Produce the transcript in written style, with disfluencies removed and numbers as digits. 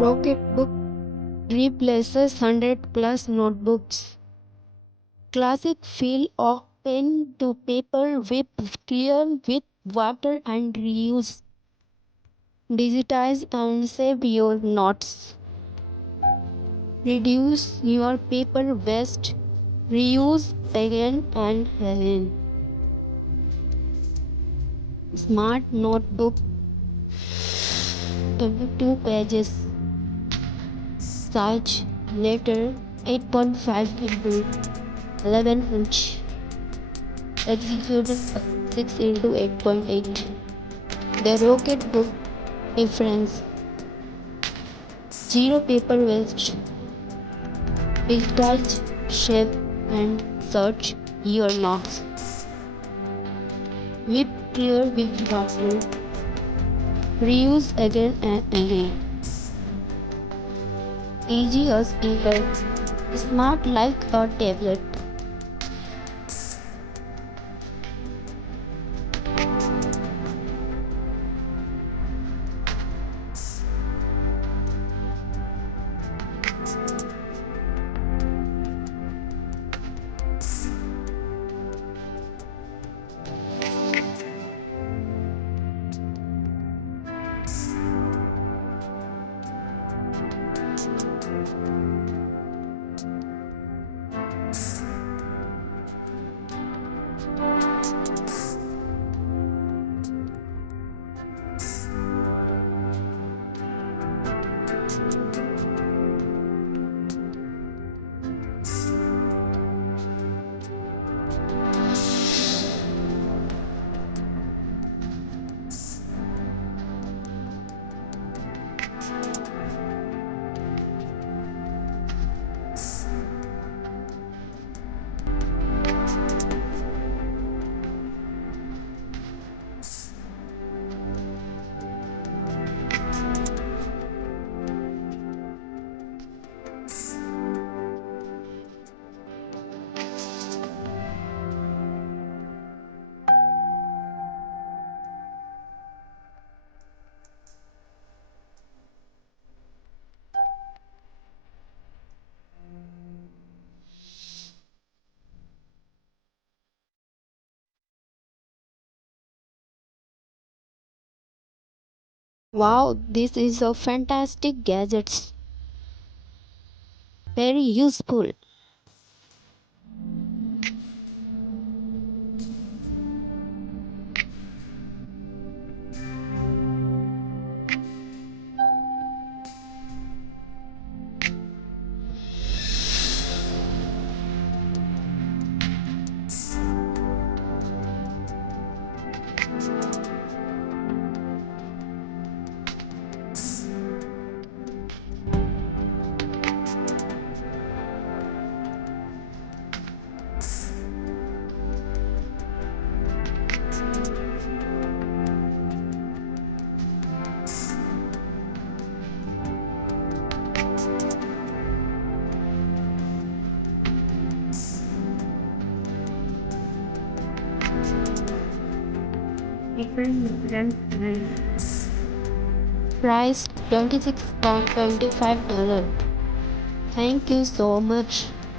Rocketbook replaces 100 plus notebooks. Classic feel of pen to paper whip clear with water and reuse. Digitize and save your notes. Reduce your paper waste. Reuse again and again. Smart notebook 22 pages. Size letter 8.5 into 11 inch. Executed 6 into 8.8. The Rocketbook difference. Zero paper waste. Digitize, shape and search your notes. Whip clear with water. Reuse again and again. Easy as ever. Smart like a tablet. Wow, this is a fantastic gadget. Very useful. Price $26.25. Thank you so much.